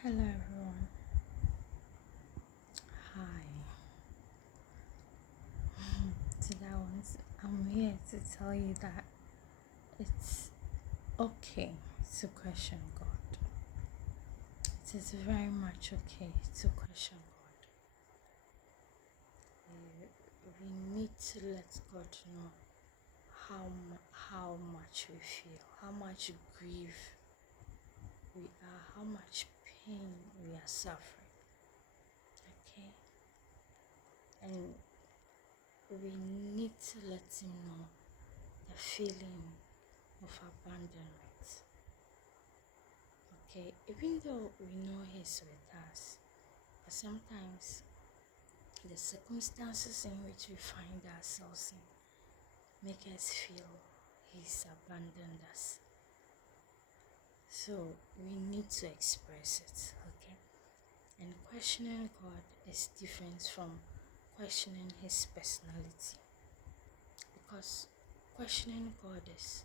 Hello everyone. Hi. I'm here to tell you that it's okay to question God. It is very much okay to question God. We need to let God know how much we feel, how much grief we are, how much pain we are suffering. Okay? And we need to let Him know the feeling of abandonment. Okay, even though we know He's with us, but sometimes the circumstances in which we find ourselves in make us feel He's abandoned us. So we need to express it, okay? And questioning God is different from questioning His personality, because questioning God is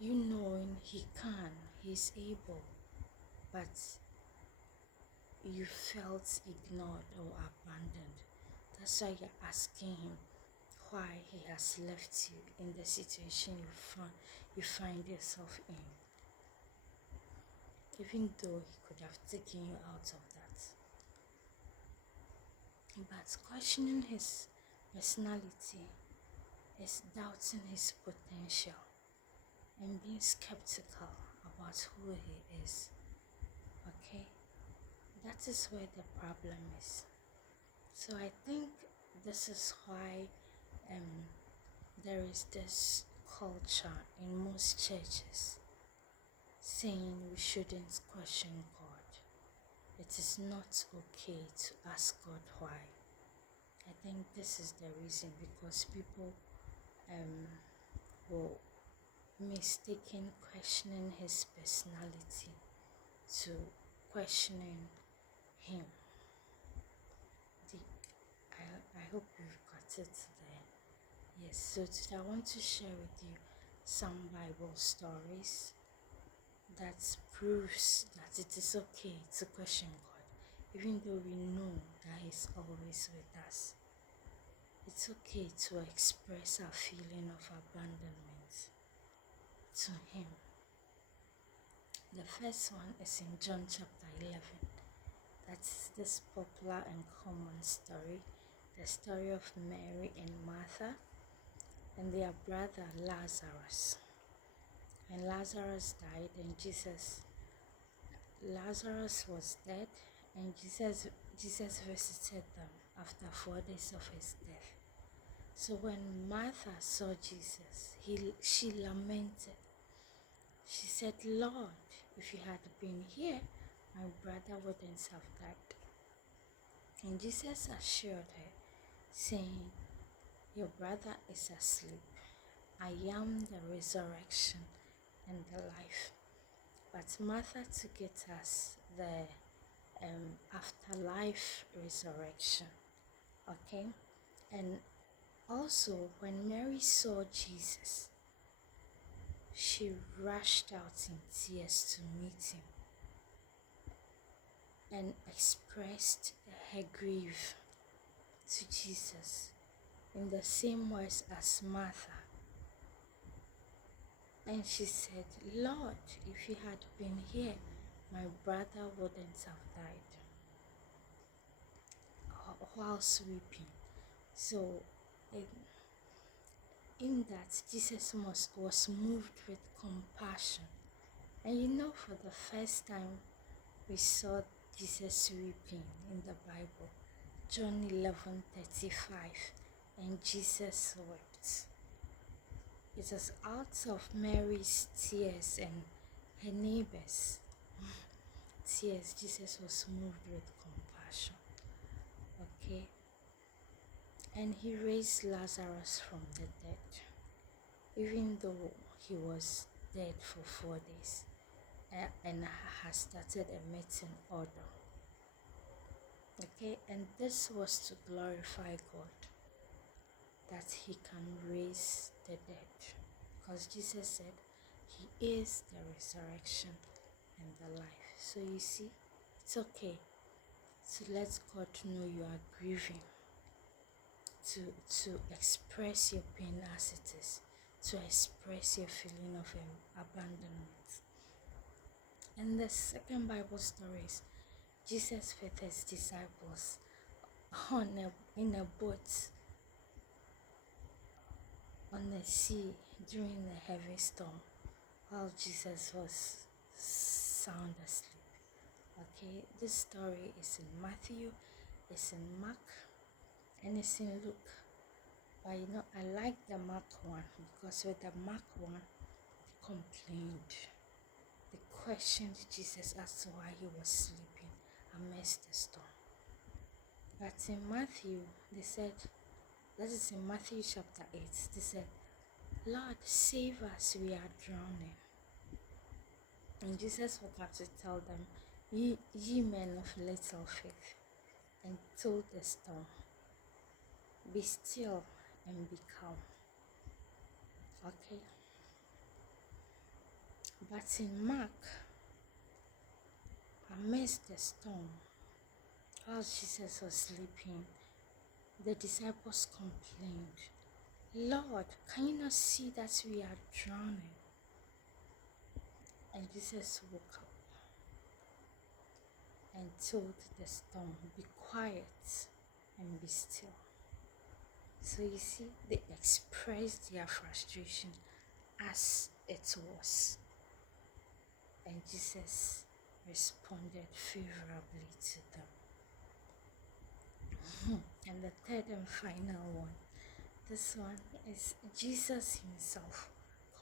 you knowing He's able, but you felt ignored or abandoned. That's why you're asking Him why He has left you in the situation you find yourself in, even though He could have taken you out of that. But questioning His personality is doubting His potential and being skeptical about who He is. Okay? That is where the problem is. So I think this is why there is this culture in most churches saying we shouldn't question God. It is not okay to ask God why. I think this is the reason, because people will mistaken questioning His personality to questioning Him. The, I hope you've got it there. Yes, so today I want to share with you some Bible stories that proves that it is okay to question God, even though we know that He's always with us. It's okay to express our feeling of abandonment to Him. The first one is in John chapter 11. That's this popular and common story, the story of Mary and Martha and their brother Lazarus. And Lazarus died, and Lazarus was dead, and Jesus visited them after 4 days of his death. So when Martha saw Jesus, she lamented. She said, "Lord, if you had been here, my brother wouldn't have died." And Jesus assured her, saying, "Your brother is asleep. I am the resurrection and the life." But Martha took it as the afterlife resurrection. Okay? And also, when Mary saw Jesus, she rushed out in tears to meet Him and expressed her grief to Jesus in the same words as Martha. And she said, "Lord, if you had been here, my brother wouldn't have died," whilst weeping. So, in that, Jesus was moved with compassion. And for the first time, we saw Jesus weeping in the Bible. John 11:35, and Jesus wept. It was out of Mary's tears and her neighbors' tears. Jesus was moved with compassion. Okay? And He raised Lazarus from the dead, even though he was dead for 4 days and has started emitting odor. Okay? And this was to glorify God, that He can raise the dead. Because Jesus said He is the resurrection and the life. So you see, it It's okay to let God know you are grieving, to express your pain as it is, to express your feeling of abandonment. And the second Bible story is Jesus with his disciples in a boat on the sea during a heavy storm while Jesus was sound asleep. Okay, this story is in Matthew, it's in Mark, and it's in Luke. But I like the Mark one because with the Mark one, they complained. They questioned Jesus as to why he was sleeping amidst the storm. But in Matthew, they said, that is in Matthew chapter 8, they said, Lord, save us, we are drowning. And Jesus forgot to tell them, ye men of little faith, and told the storm, be still and be calm. Okay? But in Mark, amidst the storm, while Jesus was sleeping, the disciples complained, Lord, can you not see that we are drowning? And Jesus woke up and told the storm, be quiet and be still. So you see, they expressed their frustration as it was. And Jesus responded favorably to them. And the third and final one, this one is Jesus himself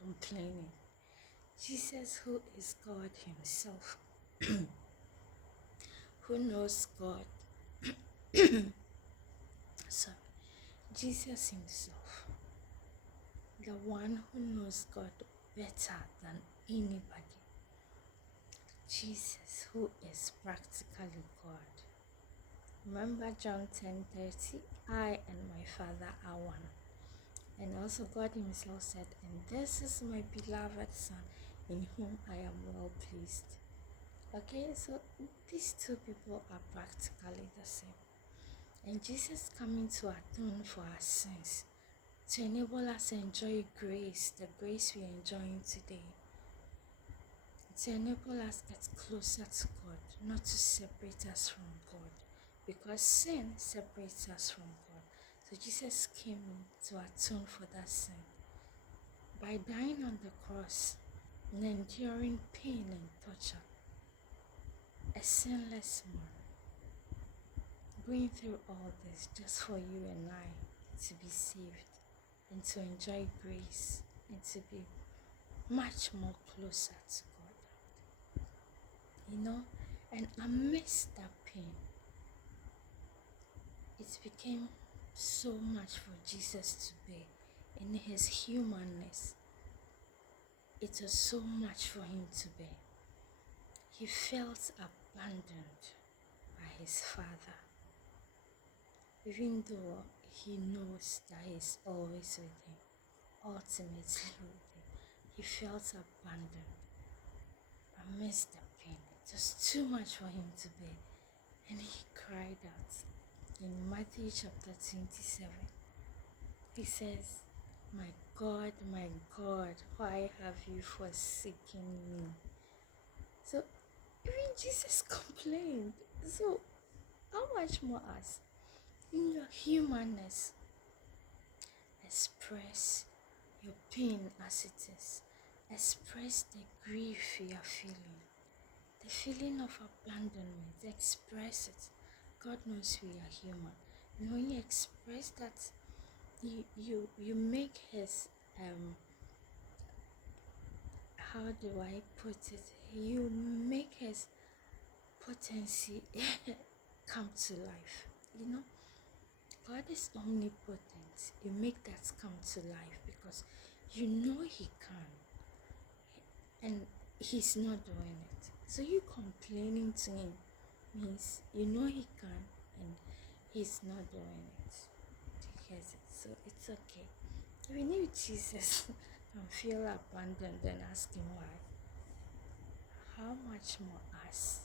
complaining. Jesus, who is God himself, who knows God. Sorry, Jesus himself, the one who knows God better than anybody. Jesus, who is practically God. Remember John 10:30, I and my Father are one. And also God himself said, and this is my beloved Son, in whom I am well pleased. Okay, so these two people are practically the same. And Jesus coming to atone for our sins, to enable us to enjoy grace, the grace we are enjoying today, to enable us get closer to God, not to separate us from God, because sin separates us from God. So Jesus came to atone for that sin by dying on the cross and enduring pain and torture, a sinless man, going through all this just for you and I to be saved and to enjoy grace and to be much more closer to God. And amidst that pain, it became so much for Jesus to bear. In his humanness, it was so much for him to bear. He felt abandoned by his Father, even though he knows that he is always with him, ultimately with him. He felt abandoned amidst the pain. It was too much for him to bear, and he cried out. In Matthew chapter 27, he says, my God, why have you forsaken me? So even Jesus complained. So how much more us? In your humanness, express your pain as it is. Express the grief you are feeling. The feeling of abandonment. Express it. God knows we are human. And when you express that, you make his how do I put it? You make his potency come to life. God is omnipotent. You make that come to life because you know he can, and he's not doing it. So you complaining to him means you know he can and he's not doing it. So it's okay. We need Jesus and feel abandoned and ask him why. How much more us?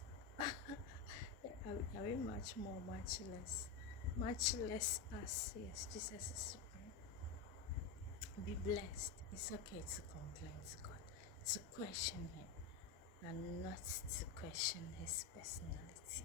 Are we much more, much less? Much less us. Yes, Jesus is supreme. Be blessed. It's okay to complain to God, to question Him, and not to question His personality.